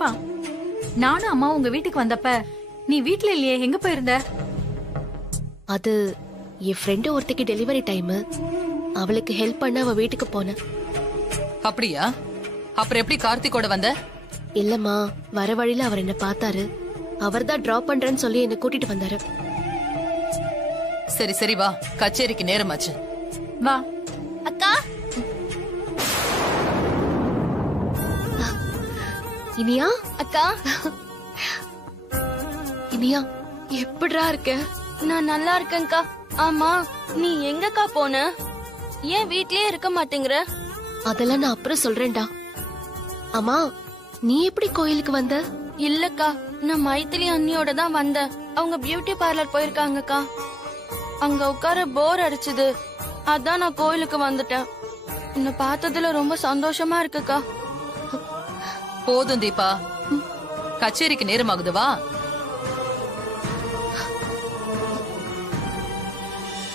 சரிப்பா. நானும் அம்மா உங்க வீட்டுக்கு வந்தப்ப நீ வீட்ல இல்லையே, எங்க போயிருந்த? அது என் ஃப்ரெண்டு ஒருத்திக்கு டெலிவரி டைம், அவளுக்கு ஹெல்ப் பண்ண அவ வீட்டுக்கு போனேன். அப்படியா? அப்புறம் எப்படி கார்த்திகோட வந்த? இல்லம்மா, வர வழியில அவர் என்ன பார்த்தாரு. அவர் தான் டிராப் பண்றேன்னு சொல்லி என்ன கூட்டிட்டு வந்தாரு. சரி சரி வா, கச்சேரிக்கு நேரமாச்சு. வா. அக்கா, இனியா அக்கா, இனியா எப்படிடா இருக்க? நான் நல்லா இருக்கேன்க்கா. ஆமா, நீ எங்கக்கா போன? ஏன் வீட்லயே இருக்க மாட்டேங்கிற? அதெல்லாம் நான் அப்புறம் சொல்றேன்டா. அம்மா, நீ எப்படி கோயிலுக்கு வந்த? இல்லக்கா, நான் மைத்திலி அண்ணியோட தான் வந்தேன். அவங்க பியூட்டி பார்லர் போயிருக்காங்கக்கா. அங்க உட்கார போர் அடிச்சுது, அதான் நான் கோயிலுக்கு வந்துட்டேன். உன்னை பார்த்ததுல ரொம்ப சந்தோஷமா இருக்குக்கா. போதும் தீபா, கச்சேரிக்கு நேரமாகுது வா.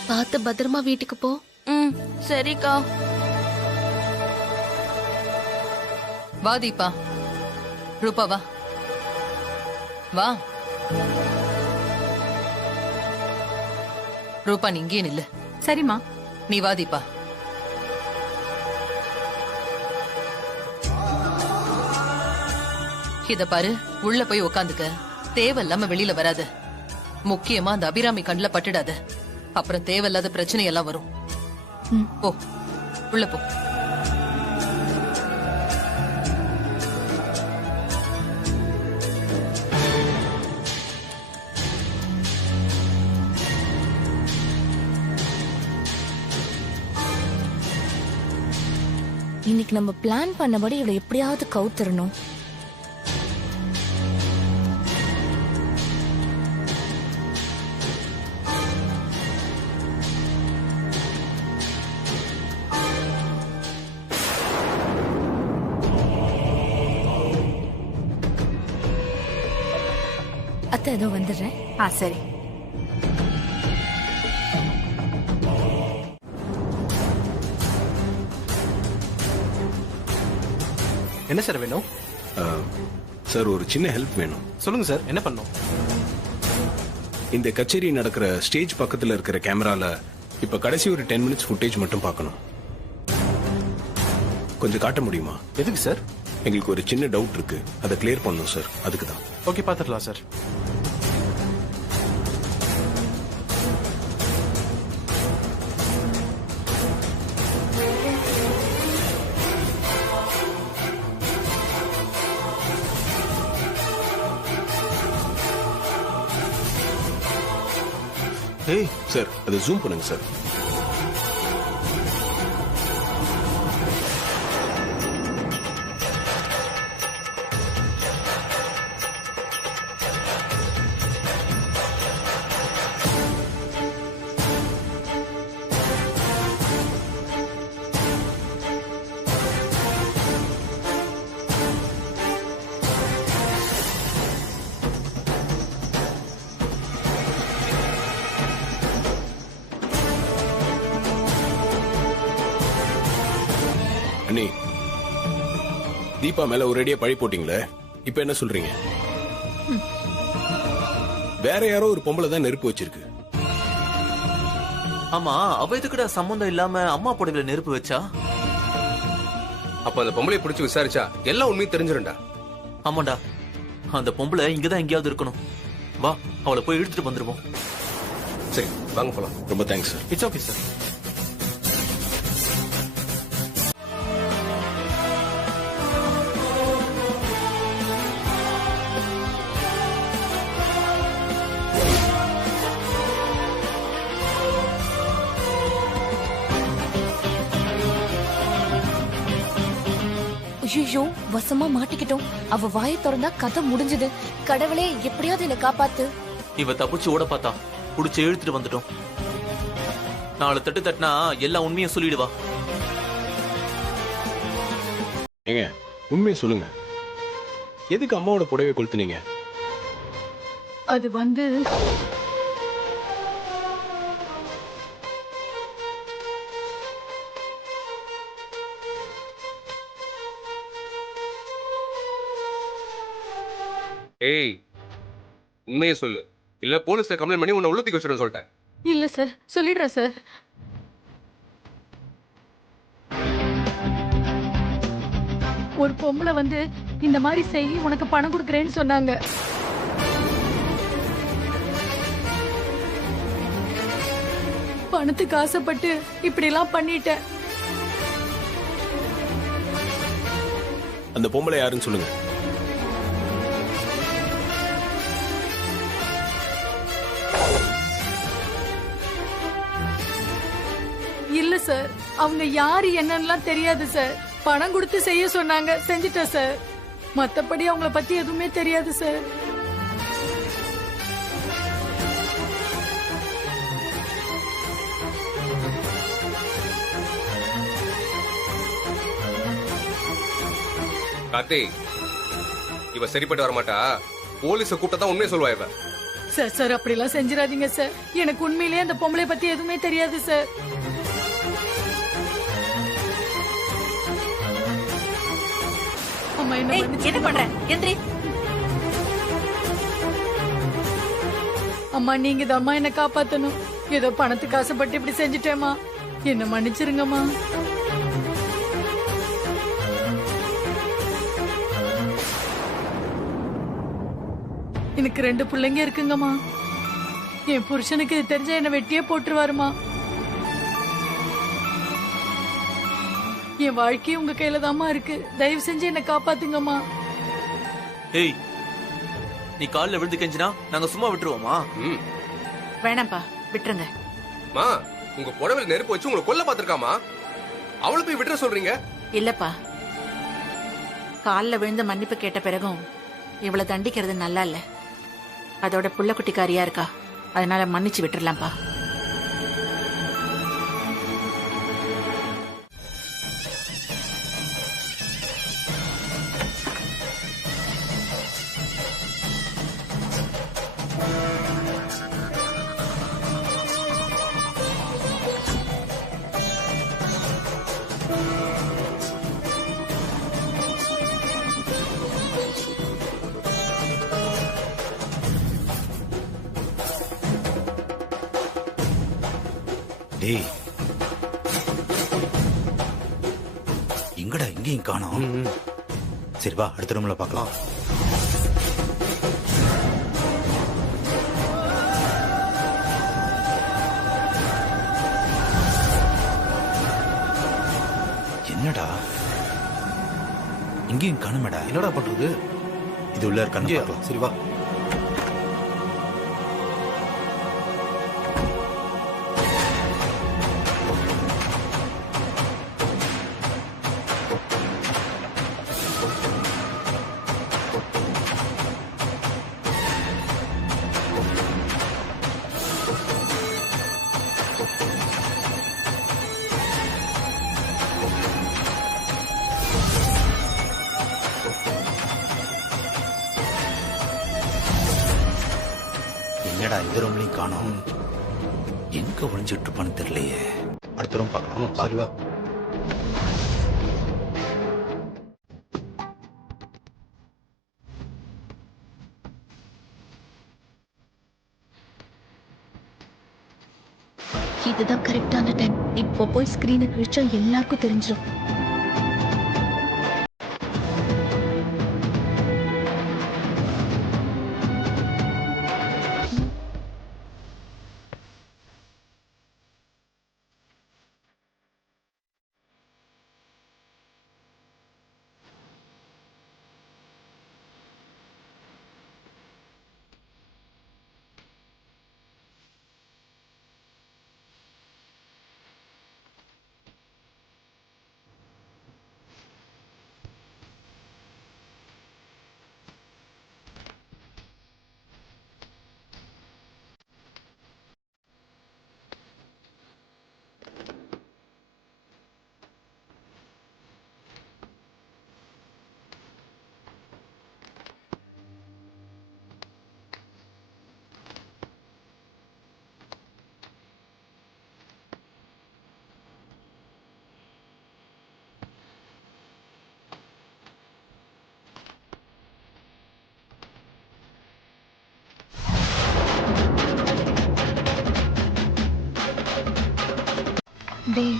பார்த்து பத்திரமா வீட்டுக்கு போ. ம், சரிக்கா. வா தீபா. ரூபா வா வா. ரூபா நீ இங்கே நில்லு. சரிம்மா. நீ வா தீபா. இத பாரு, உள்ள போய் உக்காந்துக்க. தேவையில்லாம வெளியில வராது. முக்கியமா அந்த அபிராமி கண்ணுல பட்டுடாத, அப்புறம் தேவையில்லாத பிரச்சனை எல்லாம் வரும். போ, உள்ள போ. இன்னைக்கு நம்ம பிளான் பண்ணபடி இவளை எப்படியாவது கவுத்துறணும். அத்தை ஏதோ வந்துடுறேன். சரி. என்ன சார் வேணும்? சார், ஒரு சின்ன ஹெல்ப் வேணும். சொல்லுங்க சார், என்ன பண்ணும்? இந்த கச்சேரி நடக்கிற ஸ்டேஜ் பக்கத்துல இருக்கிற கேமரால இப்ப கடைசி ஒரு 10 மினிட்ஸ் ஃபுட்டேஜ் மட்டும் பார்க்கணும். கொஞ்சம் காட்ட முடியுமா? எதுக்கு சார்? எங்களுக்கு ஒரு சின்ன டவுட் இருக்கு, அதை கிளியர் பண்ணணும் சார், அதுக்கு தான். ஓகே, பாத்துடலாம் சார். ஏய் சார், அதை ஜூம் பண்ணுங்க சார். அண்ணி, தீபா மேல ஒரேடியா பழி போட்டீங்களே, இப்ப என்ன சொல்றீங்க? வேற யாரோ ஒரு பொம்பளை தான் நெருப்பு வச்சிருக்கு. ஆமா, அவ எதுக்குடா சம்பந்தம் இல்லாம அம்மா புடவையில நெருப்பு வச்சா? அப்ப அந்த பொம்பளை பிடிச்சு விசாரிச்சா எல்லாம் உண்மையை தெரிஞ்சிரும்டா. ஆமாண்டா, அந்த பொம்பளை இங்கதான் எங்கேயாவது இருக்கணும். வா, அவளை போய் இழுத்துட்டு வந்துருவோம். சரி, வாங்க போலாம். ரொம்ப thanks sir. It's okay sir. ஐயோ, வசமா மாட்டிக்கிட்டோம். அவ வாயை திறந்தா கதை முடிஞ்சது. கடவுளே, எப்படியாவது என்ன காப்பாத்து. இவ தப்பிச்சு ஓட பார்த்தா, புடிச்சு இழுத்துட்டு வந்துட்டோம். 4 தட்டு தட்டினா எல்லா உண்மையும் சொல்லிடுவா. ஏங்க, உண்மையை சொல்லுங்க, எதுக்கு அம்மாவோட புடவை கொளுத்துனீங்க? அது வந்து ஏய், உண்மையை சொல்லு. இல்ல போலீஸ்ல கம்ப்ளைண்ட் பண்ணி உன்னை உள்ளத்துக்கு வச்சிருன்னு சொல்லிட்டேன். இல்ல சார், சொல்லிடுறேன் சார். ஒரு பொம்பளை வந்து இந்த மாதிரி செய், உனக்கு பணம் கொடுக்குறேன்னு சொன்னாங்க. பணத்துக்கு ஆசைப்பட்டு இப்படி எல்லாம் பண்ணிட்டேன். அந்த பொம்பளை யாருன்னு சொல்லுங்க. இல்ல சார், அவங்க யாரு என்னன்னுலாம் தெரியாது சார். பணம் கொடுத்து செய்ய சொன்னாங்க, செஞ்சுட்டேன் சார். மத்தபடி அவங்கள பத்தி எதுவுமே தெரியாது சார். கார்த்தி, இவ சரிப்பட்டு வரமாட்டா. போலீஸ கூப்பிட்டா தான் உண்மையை சொல்லுவா இவ. சார் சார் அப்படிலாம் செஞ்சிடாதீங்க சார். எனக்கு உண்மையிலேயே அந்த பொம்பளை பத்தி எதுவுமே தெரியாது சார். அம்மா, என்ன பண்ற? எந்திரி. அம்மா, நீங்க தான்மா என்ன காப்பாத்தணும். ஏதோ பணத்துக்கு ஆசைப்பட்டு இப்படி செஞ்சுட்டேம்மா. என்ன மன்னிச்சிருங்கம்மா. எனக்கு 2 பிள்ளைங்க இருக்குங்கம்மா. என் புருஷனுக்கு இது தெரிஞ்சா என்ன வெட்டியே போட்டுருவாருமா. என் வாழ்க்கையும் உங்க கையில தாம்மா இருக்கு. தயவு செஞ்சு என்ன காப்பாத்துங்கம்மா. ஏய், நீ கால்ல விழுந்து கெஞ்சினா நாங்க சும்மா விட்டுருவோமா? ம். வேணாம்ப்பா, விட்டுருங்க. மா, உங்க புடவையில நெருப்பு வச்சு உங்களை கொல்ல பாத்திருக்காமா? அவளை போய் விட்டுற சொல்றீங்க? இல்லப்பா, கால்ல விழுந்து மன்னிப்பு கேட்ட பிறகும் இவளை தண்டிக்கிறது நல்லா இல்ல. அதோட புள்ள குட்டிக்காரியா இருக்கா, அதனால மன்னிச்சு விட்டுறலாம்ப்பா. டேய், எங்கடா இங்கேயும் காணோம். சரி வா, அடுத்த ரூம்ல பார்க்கலாம். என்னடா இங்கேயும் காணுமேடா. என்னடா பண்றது? இது உள்ள இருக்கான்னு பார்க்கலாம். சரி வா. என்னடா இந்த ரூம்லயும் காணோம். எங்க ஒளிஞ்சிட்டு இருப்பான்னு தெரியலையே. அடுத்த ரூம் பார்க்கலாம். சரி வா. இதுதான் கரெக்டான டைம். இப்போ போய் ஸ்கிரீனை கிழிச்சா எல்லாருக்கும் தெரிஞ்சிடும். டேய்,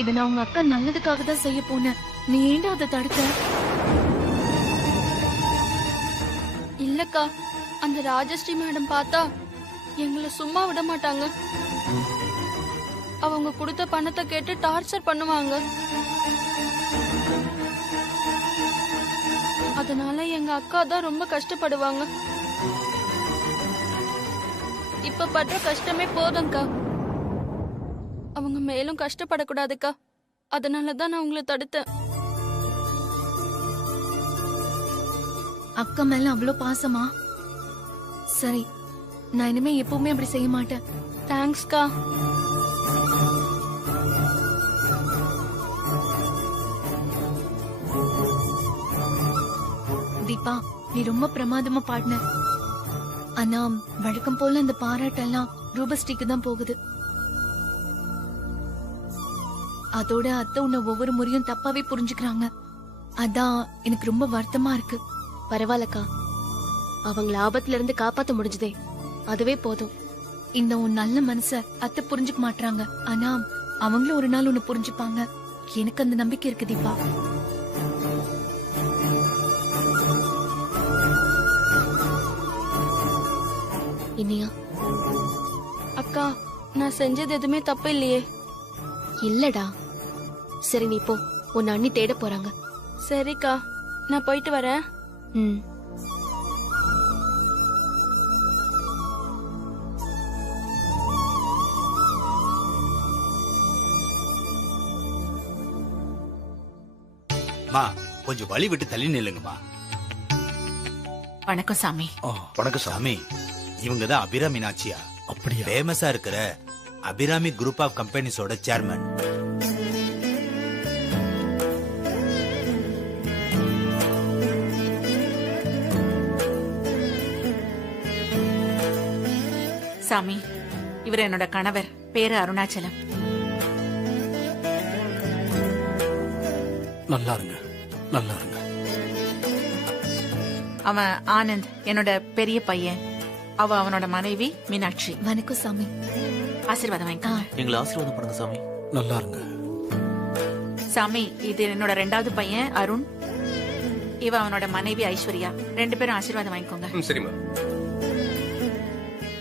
இத நான் உங்க அக்கா நல்லதுக்காக தான் செய்ய போனேன். நீ ஏன்டா அதை தடுத்த? இல்லக்கா, அந்த ராஜஸ்ரீ மேடம் பார்த்தா எங்களை சும்மா விட மாட்டாங்க. அவங்க கொடுத்த பணத்தை கேட்டு டார்ச்சர் பண்ணுவாங்க. அதனால எங்க அக்கா தான் ரொம்ப கஷ்டப்படுவாங்க. இப்ப படுற கஷ்டமே போதும்க்கா. அவங்க மேலும் கஷ்டப்படக்கூடாதுக்கா. அதனாலதான் நான் உங்களை தடுத்தேன். அக்கா மேல அவ்வளோ பாசமா? சரி, நான் இனிமே எப்பவுமே அப்படி செய்ய மாட்டேன். தேங்க்ஸ்க்கா. தீபா, நீ ரொம்ப பிரமாதமா பாடின. ஆனா வழக்கம் போல இந்த பாராட்டெல்லாம் ரூபஸ்ரீக்கு தான் போகுது. அதோட அத்தை உன்னை ஒவ்வொரு முறையும் தப்பாவே புரிஞ்சுக்கிறாங்க. அதான் எனக்கு ரொம்ப வருத்தமா இருக்கு. பரவாயில்லக்கா, அவங்கள ஆபத்துல இருந்து காப்பாத்த முடிஞ்சதே, அதுவே போதும். இந்த உன் நல்ல மனச அத்தை புரிஞ்சுக்க மாட்டாங்க. ஆனா அவங்களும் ஒரு நாள் உன்னை புரிஞ்சுப்பாங்க. எனக்கு அந்த நம்பிக்கை இருக்கு தீபா. இனியா? அக்கா, நான் செஞ்சது எதுவுமே தப்பு இல்லையே. இல்லடா. சரி, நீ போ, உன் அண்ணி தேட போறாங்க. சரிக்கா, நான் போயிட்டு வரேன். ம். கொஞ்சம் வழி விட்டு தள்ளி நில்லுங்கம்மா. வணக்கம் சாமி. வணக்கம் சாமி. இவங்க தான் அபிராமி நாச்சியா. அப்படியா? ஃபேமஸா இருக்கிற அபிராமி குரூப் ஆஃப் கம்பெனிஸோட சேர்மன். சாமி, இவர் என்னோட கணவர். பேரு அருணாச்சலம். நல்லா இருங்க, நல்லா இருங்க. அவன் ஆனந்த், என்னோட பெரிய பையன். அவனோட மனைவி மீனாட்சி. வணக்கம் சாமி. ஆசீர்வாதம் வாங்கிக்கோங்க. எங்களை ஆசீர்வாதம் பண்ணுங்க சாமி. நல்லா இருங்க. சாமி, இது என்னோட 2வது பையன் அருண். இவ அவனோட மனைவி ஐஸ்வர்யா. 2 பேரும் ஆசீர்வாதம் வாங்கிக்கோங்க. சரிம்மா.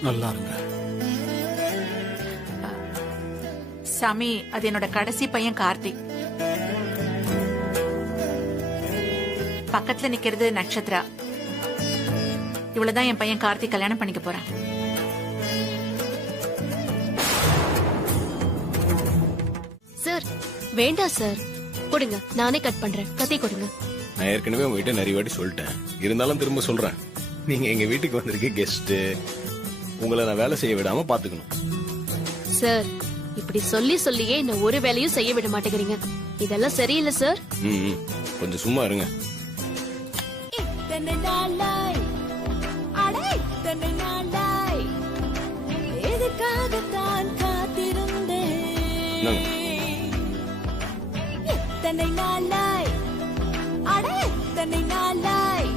நல்லா இருங்க. சாமி, அது என்னோட கடைசி பையன் கார்த்திக். பக்கத்துல நிக்கிறது நட்சத்திரா. இவ்வளவுதான் என் பையன் கார்த்திக் கல்யாணம் பண்ணிக்க போறான். சார், வேண்டாம் சார், கொடுங்க, நானே கட் பண்றேன். கத்தி கொடுங்க. நான் ஏற்கனவே உங்ககிட்ட நிறைய வாட்டி சொல்லிட்டேன், இருந்தாலும் திரும்ப சொல்றேன். நீங்க எங்க வீட்டுக்கு வந்திருக்க கெஸ்ட், உங்களை நான் வேலை செய்ய விடாம பாத்துக்கணும். சார், இப்படி சொல்லி சொல்லியே என்ன ஒரு வேலையும் செய்ய விட மாட்டேங்கிறீங்க. இதெல்லாம் சரியில்லை சார். கொஞ்சம் சும்மா இருங்க. எதுக்காகத்தான் காத்திருந்தேன். எத்தனை நாளாய், அட எத்தனை நாளாய்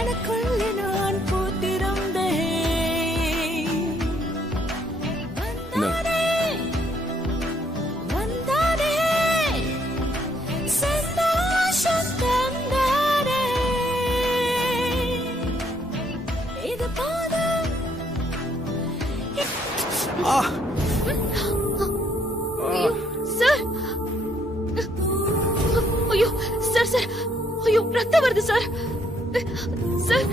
எனக்குள்ளே நான் பூத்திருந்தேன். வந்தானே சந்தோஷம் தந்தானே. இது போதும். சார், ஐயோ சார், சார், ஐயோ ரத்தம் வருது சார். சார்,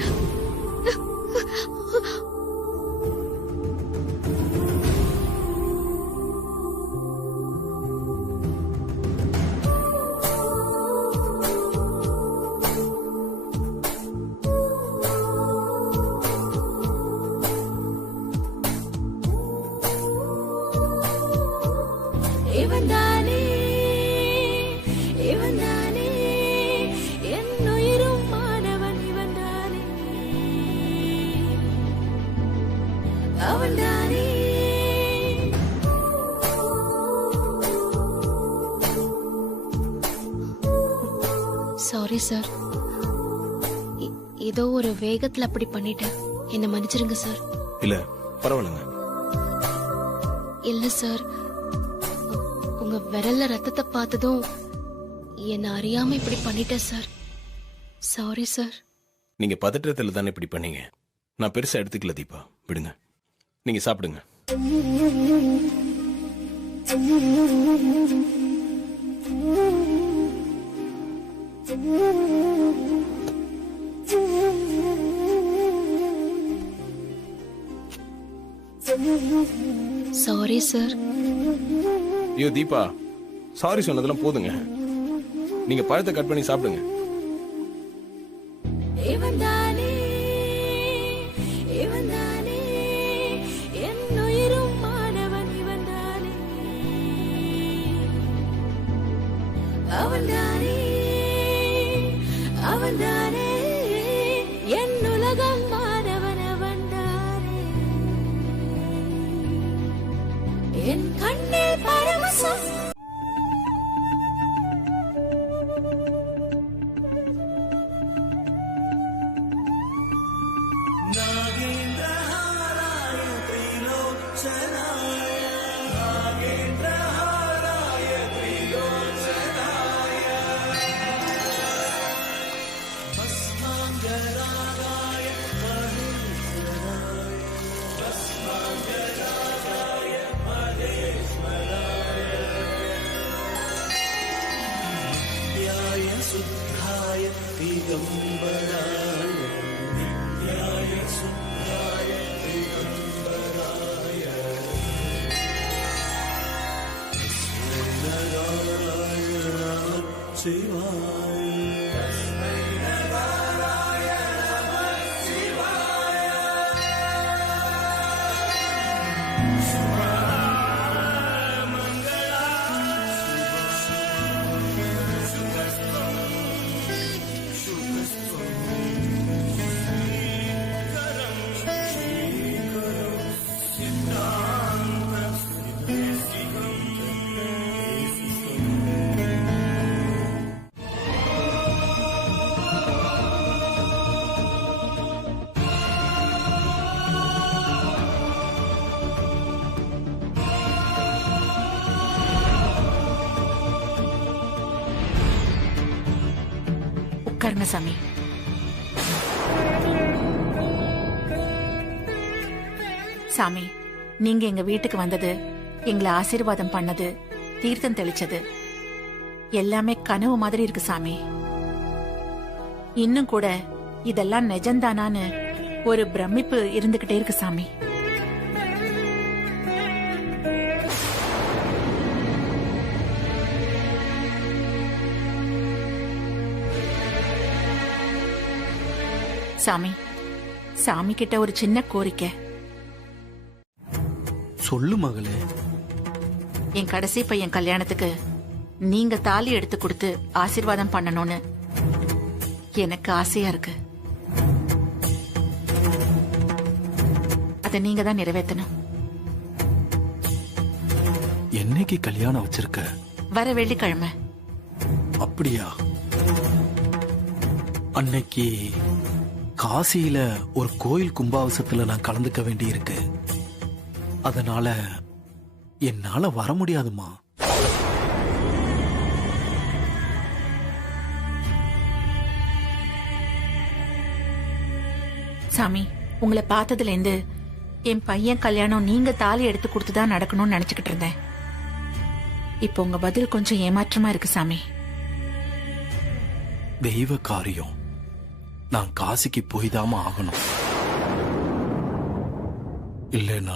இவன்தானே, இவன்தானே என் உயிரும் மாணவன். இவன்தானே, அவன்தானே. சாரி சார், ஏதோ ஒரு வேகத்துல அப்படி பண்ணிட்டேன். என்ன மன்னிச்சிருங்க சார். இல்ல, பரவாயில்லைங்க. இல்ல சார், உங்க விரல்ல ரத்தத்தை பார்த்ததும் என்ன அறியாம இப்படி பண்ணிட்டேன் சார். Sorry sir. நீங்க பதற்றத்துல தானே இப்படி பண்ணீங்க. நான் பெருசா எடுத்துக்கல தீபா, விடுங்க. நீங்க சாப்பிடுங்க. Sorry sir. ஐயோ தீபா, சாரி சொன்னதெல்லாம் போதுங்க. நீங்க பழத்தை கட் பண்ணி சாப்பிடுங்க. இவன்தானே இவன்தானே என் உயிரும் மாணவன் இவன்தானே அவன்தானே அவன்தானே என் உலகம் மாணவன் அவன்தானே என் கண்ணில் பரவசம் கர்ணசாமி, சாமி, நீங்க எங்க வீட்டுக்கு வந்தது, எங்களை ஆசீர்வாதம் பண்ணது, தீர்த்தம் தெளிச்சது எல்லாமே கனவு மாதிரி இருக்கு சாமி. இன்னும் கூட இதெல்லாம் நிஜம்தானான்னு ஒரு பிரமிப்பு இருந்துகிட்டே இருக்கு சாமி. சாமி, சாமி கிட்ட ஒரு சின்ன கோரிக்கை. சொல்லு மகளே. என் கடைசி பையன் கல்யாணத்துக்கு நீங்க தாலி எடுத்து கொடுத்து ஆசீர்வாதம் பண்ணணும்னு எனக்கு ஆசையா இருக்கு. அதை நீங்க தான் நிறைவேற்றணும். என்னைக்கு கல்யாணம் வச்சிருக்க? வர வெள்ளிக்கிழமை. அப்படியா? அன்னைக்கு காசியில ஒரு கோயில் கும்பாபிஷேகத்துல நான் கலந்துக்க வேண்டி இருக்கு. அதனால என்னால வர முடியாதுமா. சாமி, உங்களை பார்த்ததுல இருந்து என் பையன் கல்யாணம் நீங்க தாலி எடுத்து கொடுத்துதான் நடக்கணும்னு நினைச்சுக்கிட்டு இருந்தேன். இப்போ உங்க பதில் கொஞ்சம் ஏமாற்றமா இருக்கு சாமி. தெய்வ காரியம். நான் காசிக்கு போய்தாம ஆகணும். இல்லைனா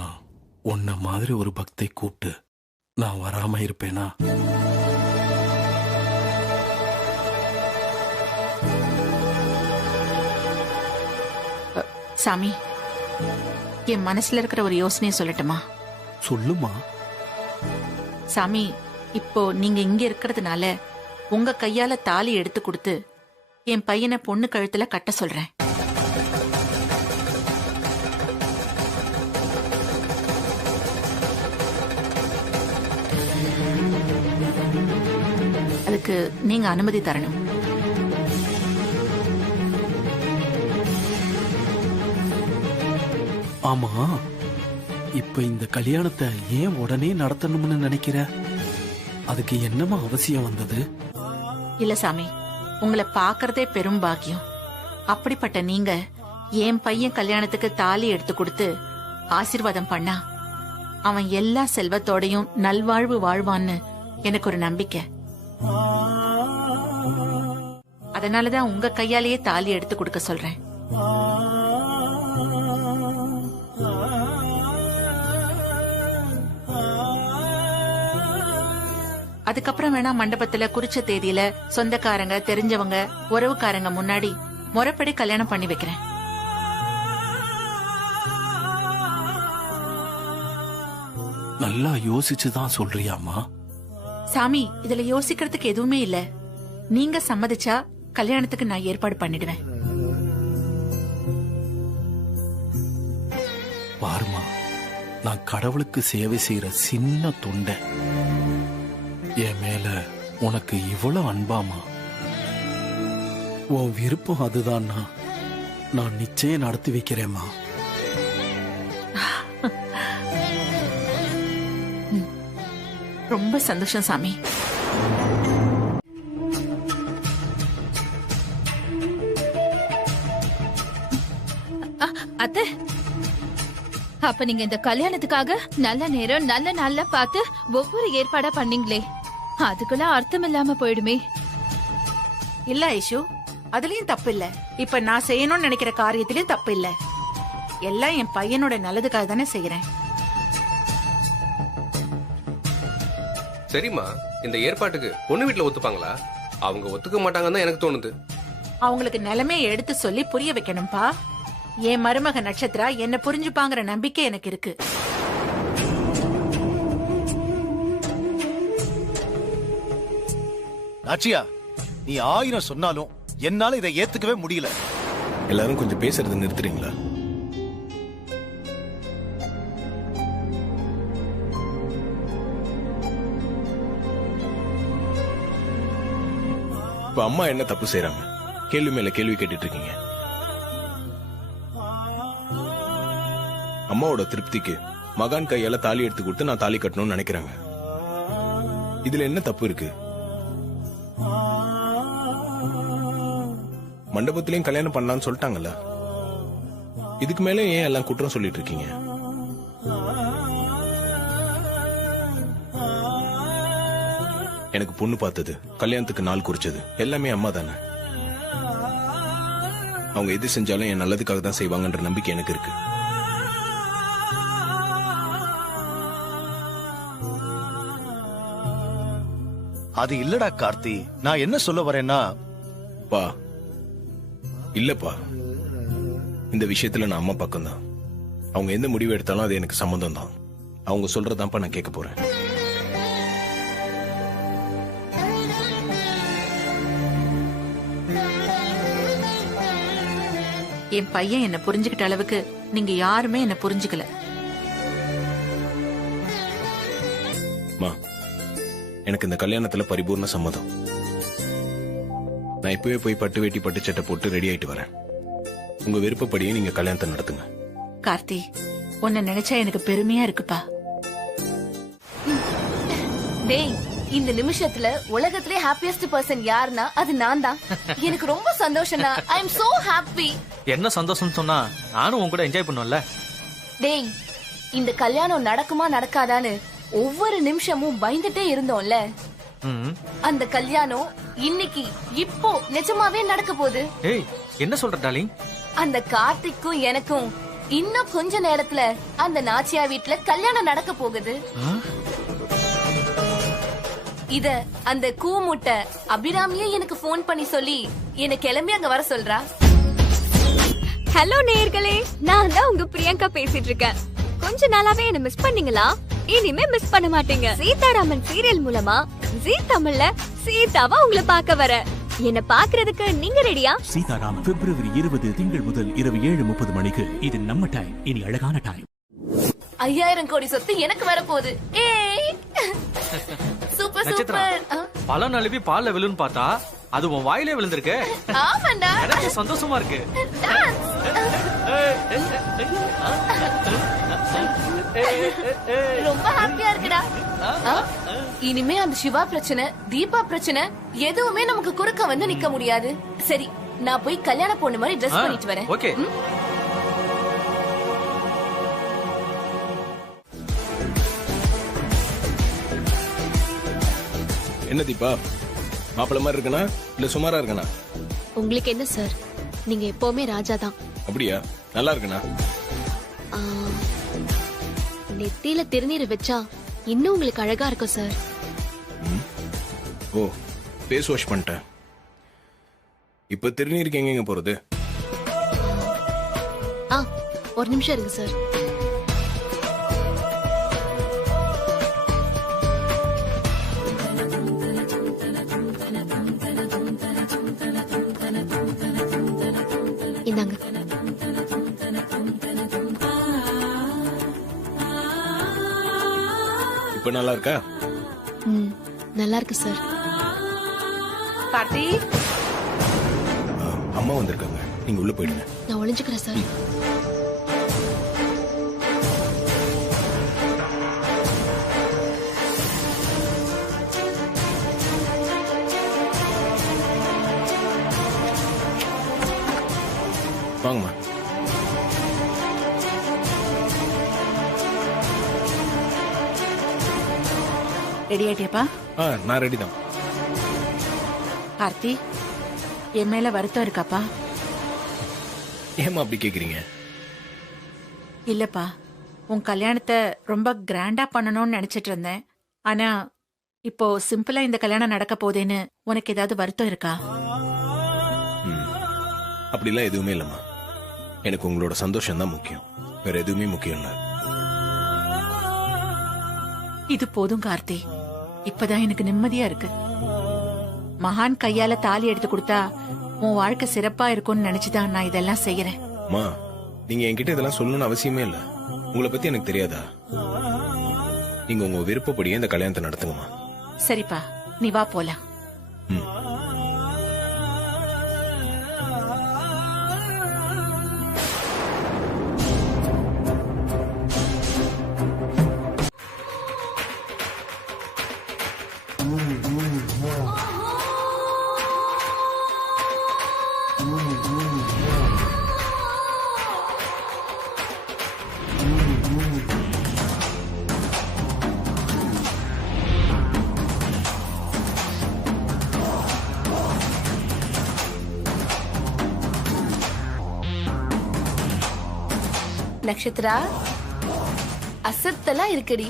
உன்ன மாதிரி ஒரு பக்தை கூப்பிட்டு நான் வராம இருப்பேனா? சாமி, என் மனசுல இருக்கிற ஒரு யோசனையை சொல்லட்டுமா? சொல்லுமா. சாமி, இப்போ நீங்க இங்க இருக்கிறதுனால உங்க கையால தாலி எடுத்து கொடுத்து என் பையனை பொண்ணு கழுத்துல கட்ட சொல்றேன். அதுக்கு நீங்க அனுமதி தரணும். ஆமா, இப்ப இந்த கல்யாணத்தை ஏன் உடனே நடத்தணும்னு நினைக்கிற? அதுக்கு என்னமா அவசியம் வந்தது? இல்ல சாமி, உங்களை பாக்குறதே பெரும் பாக்கியம். அப்படிப்பட்ட நீங்க என் பையன் கல்யாணத்துக்கு தாலி எடுத்து கொடுத்து ஆசீர்வாதம் பண்ணா அவன் எல்லா செல்வத்தோடையும் நல்வாழ்வு வாழ்வான்னு எனக்கு ஒரு நம்பிக்கை. அதனாலதான் உங்க கையாலேயே தாலி எடுத்து கொடுக்க சொல்றேன். அதுக்கப்புறம் வேணா மண்டபத்துல குறிச்ச தேதியில சொந்தக்காரங்க, தெரிஞ்சவங்க, உறவுக்காரங்க முன்னாடி முறைப்படி கல்யாணம் பண்ணி வைக்கிறேன். நல்லா யோசிச்சுதான் சொல்றியாமா? சாமி, இதுல யோசிக்கிறதுக்கு எதுவுமே இல்ல. நீங்க சம்மதிச்சா கல்யாணத்துக்கு நான் ஏற்பாடு பண்ணிடுவேன். பாருமா, நான் கடவுளுக்கு சேவை செய்யற சின்ன தொண்டை. என் மேல உனக்கு இவ்வளவு அன்பாமா? உன் விருப்பம் அதுதான்னா நான் நிச்சயம் நடத்தி வைக்கிறேம்மா. ரொம்ப சந்தோஷம் சாமி. அத்தை, அப்ப நீங்க இந்த கல்யாணத்துக்காக நல்ல நேரம் நல்ல நாள்ல பார்த்து ஒவ்வொரு ஏற்பாடா பண்ணீங்களே, அதுக்குள்ள அர்த்தம் இல்லாம போயிடுமே. இல்ல ஐஷு, அதுலயும் தப்பு இல்ல. இப்ப நான் செய்யணும்னு நினைக்கிற காரியத்திலயும் தப்பு இல்ல. எல்லாம் என் பையனோட நல்லதுக்காக தானே செய்யறேன். சரிம்மா, இந்த ஏற்பாட்டுக்கு பொண்ணு வீட்டுல ஒத்துப்பாங்களா? அவங்க ஒத்துக்க மாட்டாங்கன்னு தான் எனக்கு தோணுது. அவங்களுக்கு நிலைமையை எடுத்து சொல்லி புரிய வைக்கணும்பா. என் மருமக நட்சத்திரா என்ன புரிஞ்சுப்பாங்கிற நம்பிக்கை எனக்கு இருக்கு. நாச்சியா, நீ 1000 சொன்னாலும் என்னால இதை ஏத்துக்கவே முடியல. எல்லாரும் கொஞ்சம் பேசுறது நிறுத்துறீங்களா? இப்ப அம்மா என்ன தப்பு செய்யறாங்க? கேள்வி மேல கேள்வி கேட்டுட்டு இருக்கீங்க. அம்மாவோட திருப்திக்கு மகான் கையால தாலி எடுத்து கொடுத்து நான் தாலி கட்டணும்னு நினைக்கிறாங்க. இதுல என்ன தப்பு இருக்கு? மண்டபத்திலயும் கல்யாணம் பண்ணலாம்னு சொல்லிட்டாங்கல்ல. இதுக்கு மேல ஏன் எல்லாம் குற்றம் சொல்லிட்டு இருக்கீங்க? எனக்கு பொண்ணு பார்த்தது, கல்யாணத்துக்கு நாள் குறிச்சது எல்லாமே அம்மா தானே. அவங்க எது செஞ்சாலும் என் நல்லதுக்காக தான் செய்வாங்கன்ற நம்பிக்கை எனக்கு இருக்கு. அது இல்லடா கார்த்தி, நான் என்ன சொல்ல வரேன்னா, பா இல்லப்பா, இந்த விஷயத்துல நான் அம்மா பக்கம் தான். அவங்க எந்த முடிவு எடுத்தாலும் அது எனக்கு சம்மந்தம் தான். அவங்க சொல்றதான்ப்பா நான் கேட்க போறேன். என் பையன் என்ன புரிஞ்சுக்கிட்ட அளவுக்கு நீங்க யாருமே என்ன புரிஞ்சுக்கல. எனக்கு இந்த கல்யாணத்துல பரிபூர்ண சம்மதம். நான் இப்பவே போய் பட்டு வேட்டி பட்டு சட்டை போட்டு ரெடி ஆயிட்டு வரேன். உங்க விருப்பப்படியே நீங்க கல்யாணத்தை நடத்துங்க. கார்த்தி, உன்னை நினைச்சா எனக்கு பெருமையா இருக்குப்பா. டேய், இந்த நிமிஷத்துல உலகத்திலே ஹாப்பியஸ்ட் பர்சன் யாருன்னா அது நான் தான். எனக்கு ரொம்ப சந்தோஷம்டா. ஐ அம் சோ ஹாப்பி. என்ன சந்தோஷம் சொன்னா நானும் உன் கூட என்ஜாய் பண்ணுவேன்ல. டேய், இந்த கல்யாணம் நடக்குமா நடக்காதான்னு ஒவ்வொரு நிமிஷமும் பயந்துட்டே இருந்தோம்ல. அந்த கல்யாணம் இன்னைக்கு இப்போ நிஜமாவே நடக்க போகுது. ஏய், என்ன சொல்ற டார்லிங்? அந்த கார்த்திக்கும் எனக்கும் இன்னும் கொஞ்ச நேரத்துல அந்த நாச்சியா வீட்ல கல்யாணம் நடக்க போகுது. இத அந்த கூமுட்டை அபிராமியே எனக்கு போன் பண்ணி சொல்லி என்ன கிளம்பி அங்க வர சொல்றா. ஹலோ நேயர்களே, நான் தான் உங்க பிரியங்கா பேசிட்டு இருக்கேன். கொஞ்ச நாளாவே என்ன மிஸ் பண்ணீங்களா? இனிமே மிஸ் பண்ண மாட்டீங்க. சீதாராமன் சீரியல் மூலமா ஜீ தமிழ்ல சீதாவா உங்களை பார்க்க வர. என்ன பாக்குறதுக்கு நீங்க ரெடியா? சீதாராமன் பிப்ரவரி 20 திங்கள் முதல் இரவு 7:30 மணிக்கு. இது நம்ம டைம், இனி அழகான டைம். 5000 கோடி சொத்து எனக்கு வர போகுது. ஏய் சூப்பர் சூப்பர். பல நழுவி பால்ல விழுன்னு பார்த்தா அது உன் வாயிலே விழுந்திருக்கு. ஆமாண்டா, எனக்கு சந்தோஷமா இருக்கு. ரொம்ப ஹாப்பியா இருக்குடா. இனிமே அந்த சிவா பிரச்சனை, தீபா பிரச்சனை எதுவுமே நமக்கு குறுக்க வந்து நிக்க முடியாது. சரி, நான் போய் கல்யாண பொண்ணு மாதிரி ட்ரெஸ் பண்ணிட்டு வரேன். ஓகே. என்ன தீபா, மாப்பிள்ள மாதிரி இருக்கனா இல்ல சுமாரா இருக்கனா? உங்களுக்கு என்ன சார், நீங்க எப்பவுமே ராஜா தான். அப்படியா? நல்லா இருக்கனா? நெத்தியில திருநீர் வச்சா இன்னும் உங்களுக்கு அழகா இருக்கும் சார். ஓ, ஃபேஸ் வாஷ் பண்ணிட்டேன். இப்ப திருநீருக்கு எங்க போறது? ஒரு நிமிஷம் இருங்க சார். இந்தாங்க. இப்ப நல்லா இருக்கா? நல்லா இருக்கு சார். கார்த்தி, அம்மா வந்திருக்காங்க, நீங்க உள்ள போயிடுங்க. நான் ஒளிஞ்சுக்கிறேன் சார். வாங்கம்மா. ரெடி ஆயிட்டியாப்பா? நான் ரெடி தான். கார்த்தி, என் மேல வருத்தம் இருக்காப்பா? ஏமா அப்படி கேக்குறீங்க? இல்லப்பா, உன் கல்யாணத்தை ரொம்ப கிராண்டா பண்ணணும்னு நினைச்சிட்டு இருந்தேன். ஆனா இப்போ சிம்பிளா இந்த கல்யாணம் நடக்க போதேன்னு உனக்கு ஏதாவது வருத்தம் இருக்கா? அப்படிலாம் எதுவுமே இல்லம்மா. எனக்கு உங்களோட சந்தோஷம் தான் முக்கியம், வேற எதுவுமே முக்கியம் இல்ல. இது போதும் கார்த்தி, இப்பதான் எனக்கு நிம்மதியா இருக்கு. மகான் கையால தாலி எடுத்து கொடுத்தா உன் வாழ்க்கை சிறப்பா இருக்கும்னு நினைச்சுதான் நான் இதெல்லாம் செய்யறேன். அம்மா, நீங்க என்கிட்ட இதெல்லாம் சொல்லணும்னு அவசியமே இல்ல. உங்களை பத்தி எனக்கு தெரியாதா? நீங்க உங்க விருப்பப்படியே இந்த கல்யாணத்தை நடத்துங்கம்மா. சரிப்பா, நீ வா போலாம். நட்சத்திரா, அசத்தலா இருக்குடி.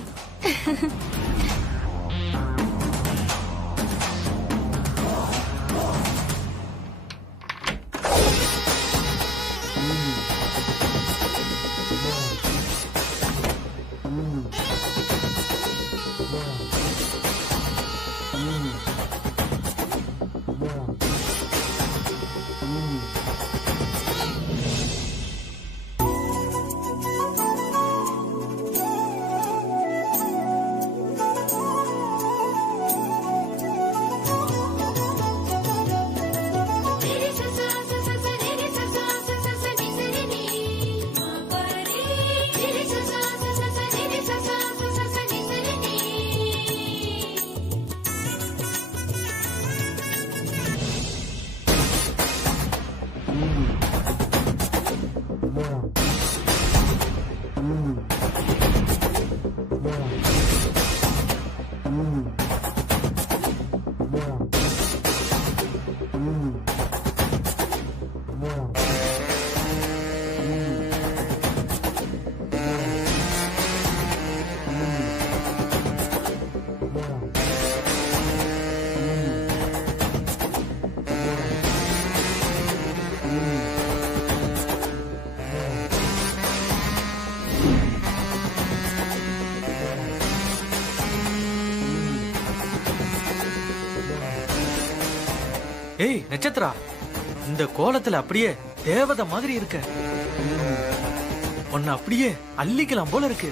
ஏய் நட்சத்திரா, இந்த கோலத்துல அப்படியே தேவதை மாதிரி இருக்க. உன்னை அப்படியே அள்ளிக்கலாம் போல இருக்கு.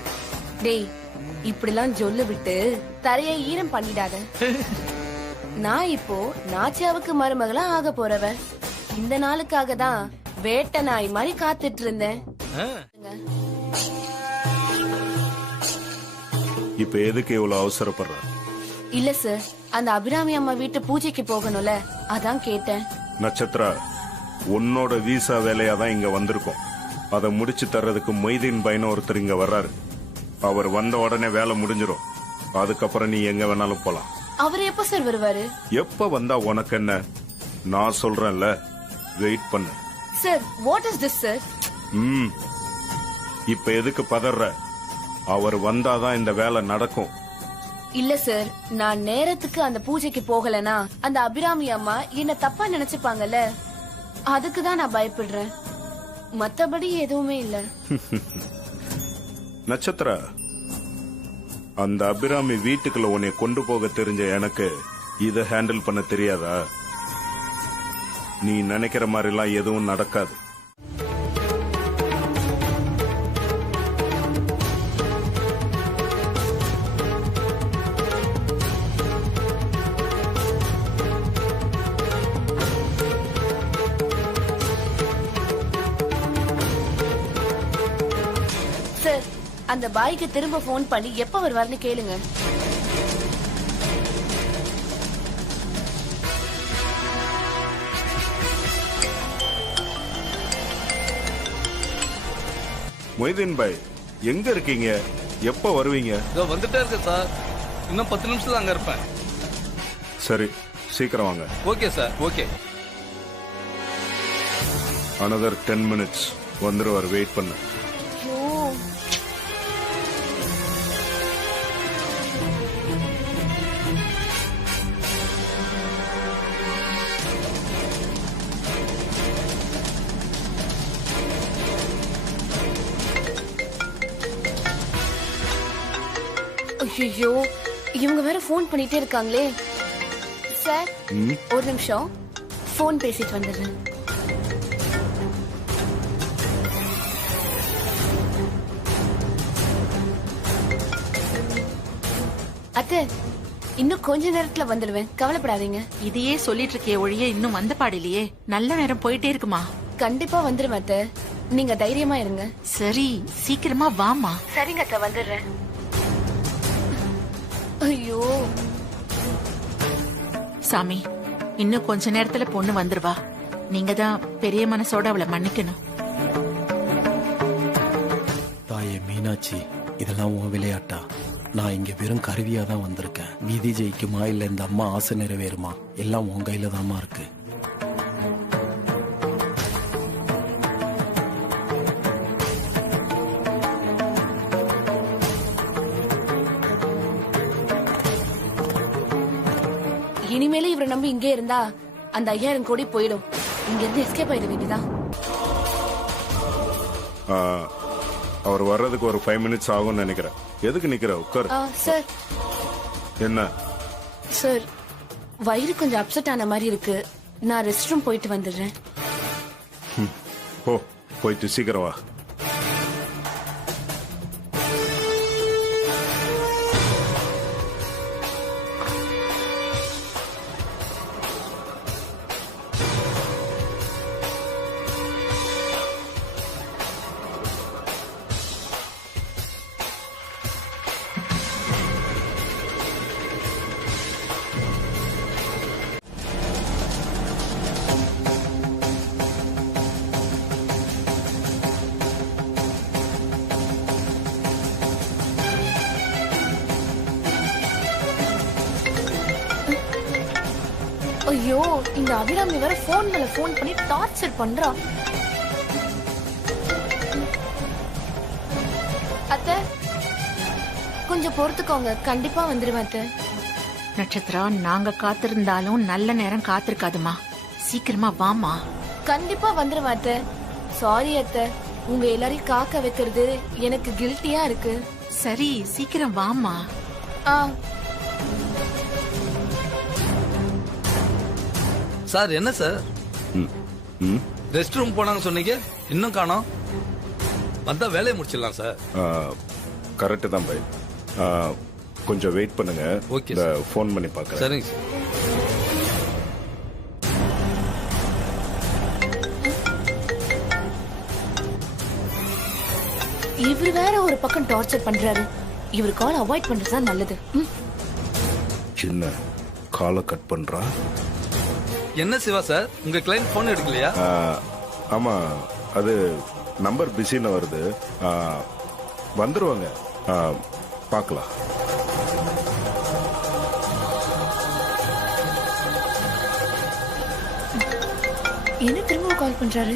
டேய், இப்படிலாம் ஜொல்லு விட்டு தரையை ஈரம் பண்ணிடாத. நான் இப்போ நாச்சியாவுக்கு மருமகளா ஆக போறவ. இந்த நாளுக்காக தான் வேட்டை நாய் மாதிரி காத்துட்டு இருந்தேன். இப்ப எதுக்கு இவ்வளவு அவசரப்படுற? இல்ல சார், அந்த அபிராமி அம்மா வீட்டு பூஜைக்கு போகணும்ல, அதான் கேட்டேன். நட்சத்திரா, உன்னோட வீசா வேலையா தான் இங்க வந்திருக்கோம். அதை முடிச்சு தர்றதுக்கு மொய்தீன் பையன் ஒருத்தர் இங்க வர்றாரு. அவர் வந்த உடனே வேலை முடிஞ்சிடும். அதுக்கப்புறம் நீ எங்க வேணாலும் போலாம். அவர் எப்ப சார் வருவாரு? எப்ப வந்தா உனக்கு என்ன? நான் சொல்றேன்ல, வெயிட் பண்ணு. Sir, what is this sir? இப்ப எதுக்கு பதற? அவர் வந்தாதான் இந்த வேலை நடக்கும். இல்ல சார், நான் நேரத்துக்கு அந்த பூஜைக்கு போகலனா அந்த அபிராமி அம்மா என்ன தப்பா நினைச்சுப்பாங்கல்ல, அதுக்குதான் நான் பயப்படுறேன். மத்தபடி எதுவுமே இல்ல. நட்சத்திரா, அந்த அபிராமி வீட்டுக்குள்ள உன்னை கொண்டு போக தெரிஞ்ச எனக்கு இத ஹேண்டில் பண்ண தெரியாதா? நீ நினைக்கிற மாதிரிலாம் எதுவும் நடக்காது. சார், அந்த பாய்க்கு திரும்ப போன் பண்ணி எப்ப வருவார்னு கேளுங்க. மொய்தீன் பாய், எங்க இருக்கீங்க? எப்ப வருவீங்க? வந்துட்டே இருக்கு சார். இன்னும் 10 நிமிஷம் தான் அங்க இருப்பேன். சரி, சீக்கிரம் வாங்க. Okay sir, okay. another 10 minutes வந்துருவார். வெயிட் பண்ண. ஐயோ, இவங்க வேற போன் பண்ணிட்டே இருக்காங்களே. சார், ஒரு நிமிஷம், போன் பேசிட்டு வந்துடுறேன். அத்தை, இன்னும் கொஞ்ச நேரத்துல வந்துடுவேன், கவலைப்படாதீங்க. இதையே சொல்லிட்டு இருக்கே ஒழிய இன்னும் வந்த பாடிலையே. நல்ல நேரம் போயிட்டே இருக்குமா? கண்டிப்பா வந்துருவேன் அத்தை, நீங்க தைரியமா இருங்க. சரி, சீக்கிரமா வாமா. சரிங்க அத்தை, வந்துடுறேன். ஐயோ சாமி, இன்னும் கொஞ்ச நேரத்துல பொண்ணு வந்துருவா. நீங்க தான் பெரிய மனசோட அவளை மன்னிக்கணும். தாயே மீனாட்சி, இதெல்லாம் உன் விளையாட்டா? நான் இங்க வெறும் கருவியா தான் வந்திருக்கேன். வீதி ஜெயிக்குமா இல்ல இந்த அம்மா ஆசை நிறைவேறுமா, எல்லாம் உன் கையில தாமா இருக்கு. இனிமேல இவரை நம்பி இங்கே இருந்தா அந்த 5000 கோடி போயிடும். இங்க இருந்து எஸ்கேப் ஆயிட வேண்டியதான். அவர் வர்றதுக்கு ஒரு 5 minutes ஆகும்னு நினைக்கிறேன். எதுக்கு நிக்கிற? உட்கார். சார். என்ன சார், வயிறு கொஞ்சம் அப்செட் ஆன மாதிரி இருக்கு. நான் ரெஸ்ட் ரூம் போயிட்டு வந்துடுறேன். போயிட்டு சீக்கிரம் வா. ஐயோ, இந்த அபிராமி வேற போன் மேல போன் பண்ணி டார்ச்சர் பண்றா. அத்தை, கொஞ்சம் பொறுத்துக்கோங்க, கண்டிப்பா வந்துருவேன் அத்தை. நட்சத்திரா, நாங்க காத்திருந்தாலும் நல்ல நேரம் காத்திருக்காதுமா. சீக்கிரமா வாமா. கண்டிப்பா வந்துருவேன் அத்தை. சாரி அத்தை, உங்க எல்லாரையும் காக்க வைக்கிறது எனக்கு கில்ட்டியா இருக்கு. சரி, சீக்கிரம் வாமா. சார், என்ன சார் ரெஸ்ட் ரூம் போனாங்க சொன்னீங்க, இன்னும் காணோம். வந்தா வேலையை முடிச்சிடலாம் சார். கரெக்ட் தான் பை. கொஞ்சம் வெயிட் பண்ணுங்க. ஓகே, ஃபோன் பண்ணி பார்க்கறேன். சரிங்க சார். இவரு வேற ஒரு பக்கம் டார்ச்சர் பண்றாரு. இவர் கால் அவாய்ட் பண்றதுதான் நல்லது. சின்ன காலை கட் பண்றா. என்ன சிவா சார், உங்க கிளைண்ட் போன் எடுக்கலையா? ஆமா, அது நம்பர் பிஸின்னு வருது. வந்துருவாங்க, பார்க்கலாம். என்ன திரும்ப கால் பண்றாரு?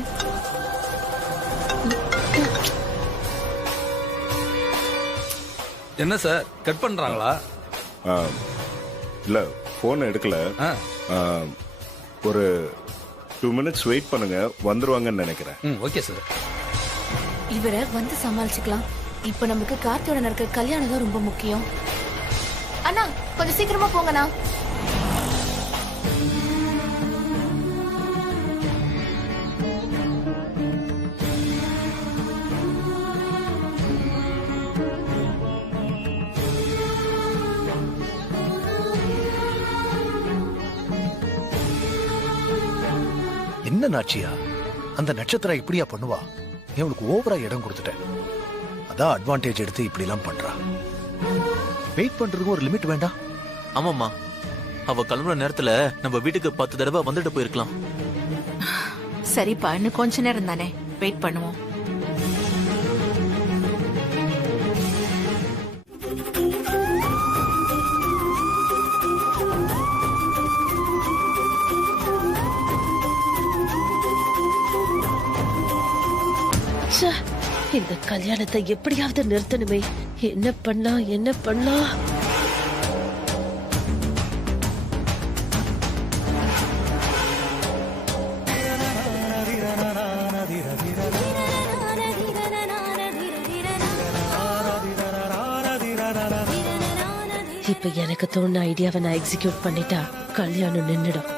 என்ன சார், கட் பண்றாங்களா? இல்ல, போன் எடுக்கல. ஒரு 2 minutes வெயிட் பண்ணுங்க, வந்துருவாங்கன்னு நினைக்கிறேன். Okay sir. இவரை வந்து சமாளிச்சுக்கலாம். இப்ப நமக்கு கார்த்தியோட நடக்கிற கல்யாணம் தான் ரொம்ப முக்கியம். அண்ணா கொஞ்சம் சீக்கிரமா போங்கண்ணா. என்ன நாச்சியா, அந்த நட்சத்திரம் இப்படியா பண்ணுவா? இவனுக்கு ஓவரா இடம் கொடுத்துட்டேன். அதான் அட்வான்டேஜ் எடுத்து இப்படி எல்லாம் பண்றா. வெயிட் பண்றதுக்கு ஒரு லிமிட் வேண்டாம்? ஆமாம்மா, அவ கிளம்புற நேரத்துல நம்ம வீட்டுக்கு 10 தடவை வந்துட்டு போயிருக்கலாம். சரிப்பா, இன்னும் கொஞ்ச நேரம் தானே, வெயிட் பண்ணுவோம். இந்த கல்யாணத்தை எப்படியாவது நிறுத்தணுமே. என்ன பண்ணா? இப்ப எனக்கு தோணுன ஐடியாவை நான் எக்ஸிக்யூட் பண்ணிட்டா கல்யாணம் நின்னுடும்.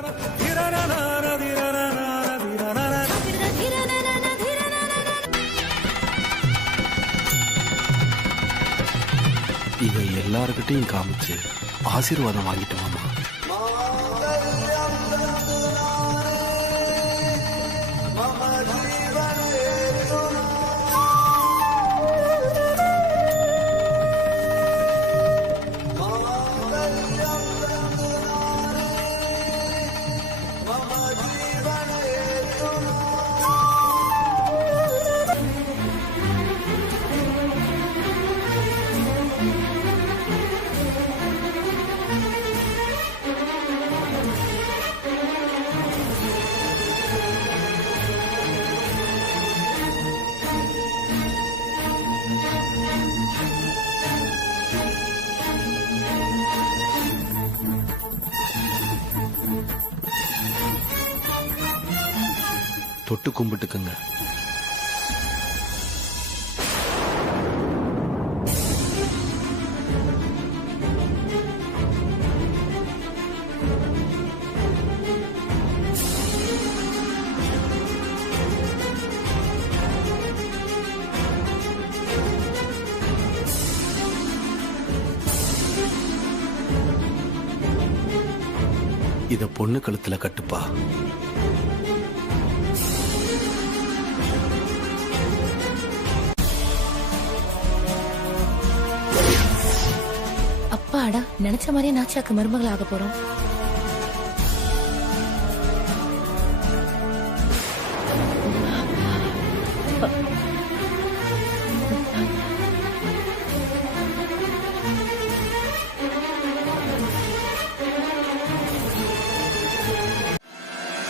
இவ எல்லார்கிட்டையும் காமிச்சு ஆசீர்வாதம் வாங்கிட்டு மாமா. தொட்டு கும்பிட்டுக்குங்க. இத பொண்ணு கழுத்துல கட்டுப்பா. அப்பாடா, நினைச்ச மாதிரியே நாச்சியாக்கு மருமகள் ஆக போறோம்.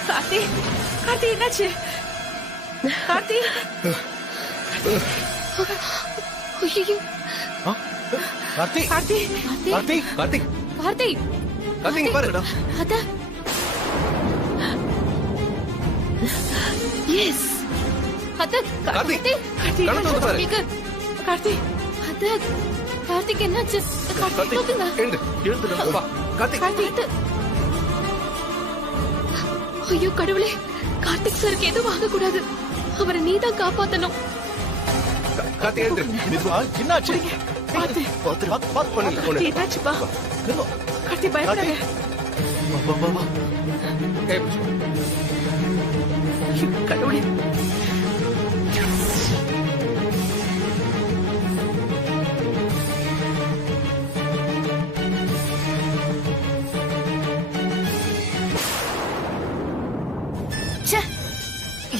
கார்த்தி, கார்த்தி என்னாச்சு? கார்த்தி, கார்த்தி, கார்த்தி, கார்த்தி, கார்த்தி, கார்த்தி, கார்த்தி இங்க பாருடா. அத எஸ் அத கார்த்தி, கார்த்தி கண்ணு வந்து பாரு. கார்த்தி, அத கார்த்திக் என்னாச்சு? கார்த்தி தூக்குங்க. எழுந்து வா. கார்த்தி, கார்த்தி. ஐயோ கடவுளே, கார்த்திக் சாருக்கு எதுவும் ஆகக்கூடாது. அவரை நீதான் காப்பாத்தணும். கார்த்தி எழுந்து. மெதுவா, என்னாச்சு? பாத்து பண்ணல. என்னாச்சுப்பா? கார்த்தி பயப்படாத. வா. கடவுளே,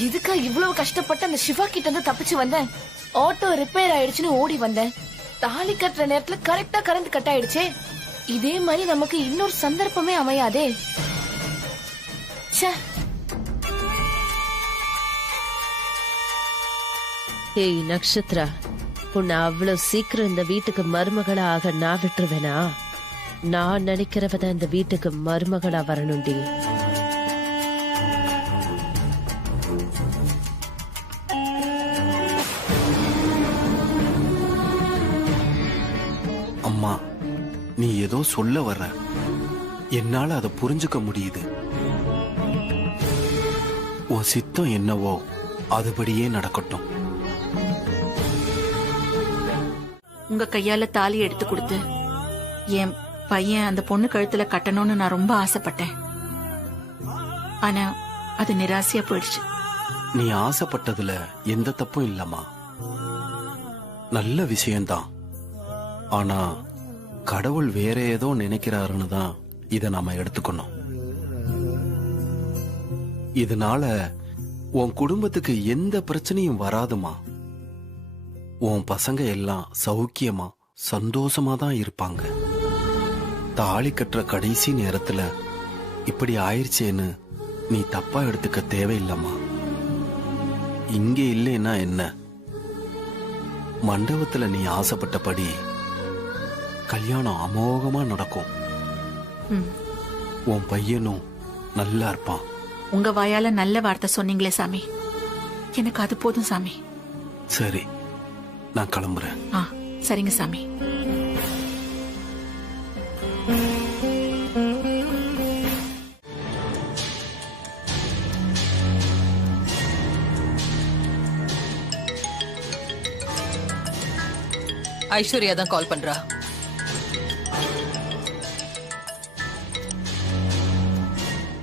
இதுக்கா இவ்வளவு கஷ்டப்பட்டு அந்த சிவா கிட்ட இருந்து தப்பிச்சு வந்தேன். ஆட்டோ ரிப்பேர் ஆயிடுச்சுன்னு ஓடி வந்தேன். தாலி கட்டுற நேரத்துல கரெக்டா கரண்ட் கட் ஆயிடுச்சே. இதே மாதிரி நமக்கு இன்னொரு சந்தர்ப்பமே அமையாதே. ச்சே. ஏய் நக்ஷத்ரா, உன்னை அவ்வளவு சீக்கிரம் இந்த வீட்டுக்கு மருமகளா ஆக நான் விட்டுருவேனா? நான் நினைக்கிறவதான் இந்த வீட்டுக்கு மருமகளா வரணும்டி. அம்மா, நீ ஏதோ சொல்ல வர்ற, என்னால அதை புரிஞ்சுக்க முடியுது. உன் சித்தம் என்னவோ அதுபடியே நடக்கட்டும். உங்க கையால தாலி எடுத்து கொடுத்து என் பையன் அந்த பொண்ணு கழுத்துல கட்டணும்னு நான் ரொம்ப ஆசைப்பட்டேன். ஆனா அது நிராசையா போயிடுச்சு. நீ ஆசைப்பட்டதுல எந்த தப்பும் இல்லம்மா, நல்ல விஷயம்தான். ஆனா கடவுள் வேற ஏதோ நினைக்கிறாருன்னு தான் இத நாம எடுத்துக்கணும். இதனால உன் குடும்பத்துக்கு எந்த பிரச்சனையும் வராதுமா. உன் பசங்க எல்லாம் சௌக்கியமா சந்தோஷமா தான் இருப்பாங்க. தாலி கட்டுற கடைசி நேரத்துல இப்படி ஆயிடுச்சேன்னு நீ தப்பா எடுத்துக்க தேவையில்லம்மா. இங்க இல்லைன்னா என்ன, மண்டபத்துல நீ ஆசைப்பட்டபடி கல்யாணம் அமோகமா நடக்கும். உன் பையனும் நல்லா இருப்பான். உங்க வாயால நல்ல வார்த்தை சொன்னீங்களே சாமி, எனக்கு அது போதும் சாமி. சரி, நான் கிளம்புறேன். சரிங்க சாமி. ஐஸ்வர்யா தான் கால் பண்றா.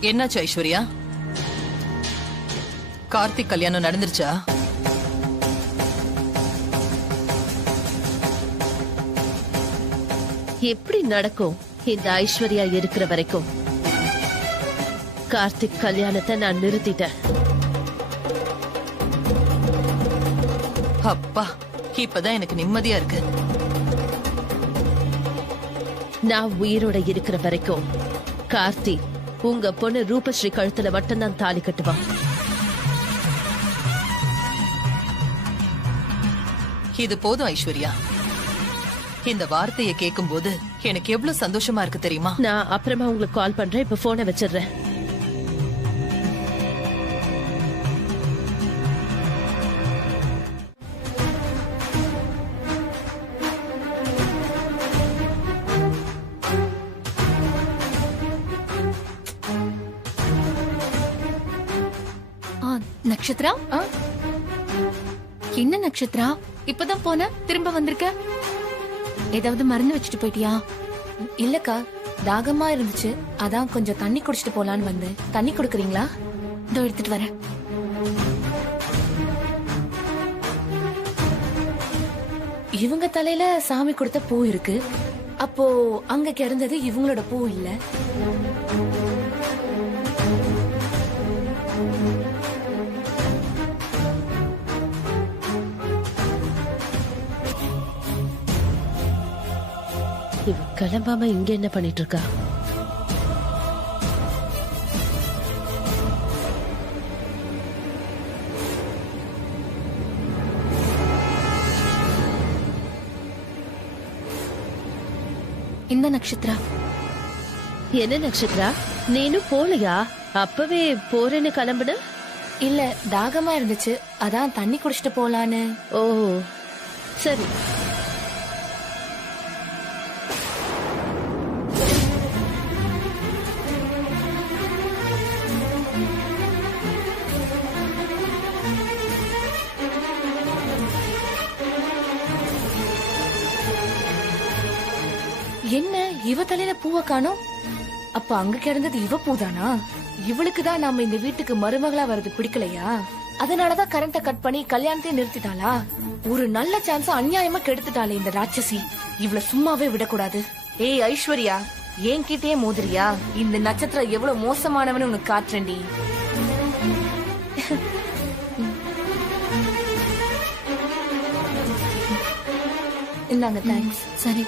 என்னாச்சு ஐஸ்வர்யா? கார்த்திக் கல்யாணம் நடந்துருச்சா? எப்படி நடக்கும்? இந்த ஐஸ்வர்யா இருக்கிற வரைக்கும் கார்த்திக் கல்யாணத்தை நான் நிறுத்திட்டேன். அப்பா, இப்பதான் எனக்கு நிம்மதியா இருக்கு. நான் உயிரோட இருக்கிற வரைக்கும் கார்த்திக் உங்க பொண்ணு ரூபஸ்ரீ கழுத்துல மட்டும்தான் தாலி கட்டுவான். இது போதும் ஐஸ்வர்யா. இந்த வார்த்தையை கேட்கும் போது எனக்கு எவ்வளவு சந்தோஷமா இருக்கு தெரியுமா? நான் அப்புறமா உங்களுக்கு கால் பண்றேன். இப்ப போனை வச்சிடுறேன். நக்ஷத்ரா, என்ன நக்ஷத்ரா இப்பதான் போன திரும்ப வந்திருக்க? ஏதாவது மருந்து வச்சுட்டு போயிட்டியா? இல்லக்கா, தாகமா இருந்துச்சு, அதான் கொஞ்சம் தண்ணி குடிச்சிட்டு போலான்னு வந்தேன். தண்ணி குடுக்கறீங்களா? இதோ எடுத்துட்டு வரேன். இவங்க தலையில சாமி கொடுத்த பூ இருக்கு, அப்போ அங்க கிடந்தது இவங்களோட பூ இல்ல. இவ கிளம்பாம இங்க என்ன பண்ணிட்டு இருக்கா? இந்த நக்ஷத்ரா. என்ன நக்ஷத்ரா, நீனும் போலையா? அப்பவே போறேன்னு கிளம்புன? இல்ல, தாகமா இருந்துச்சு, அதான் தண்ணி குடிச்சிட்டு போலான்னு. ஓ சரி. என்ன இவ தலையில பூவை காணோம்? அப்ப அங்க கிடந்தது இவ பூதானா? இவளுக்கு தான் நாம இந்த வீட்டுக்கு மருமகளா வர்றது பிடிக்கலையா? அதனாலதான் கரண்ட கட் பண்ணி கல்யாணத்தையும் நிறுத்திட்டாளா? ஒரு நல்ல சான்ஸ் அநியாயமா கெடுத்துட்டாளே இந்த ராட்சசி. இவள சும்மாவே விடக்கூடாது. ஏய் ஐஸ்வர்யா, என் கிட்டயே மோதிரியா? இந்த நட்சத்திரம் எவ்வளவு மோசமானவன்னு உனக்கு காட்டுறேன்டி. இந்தாங்க தேங்க்ஸ். சரி.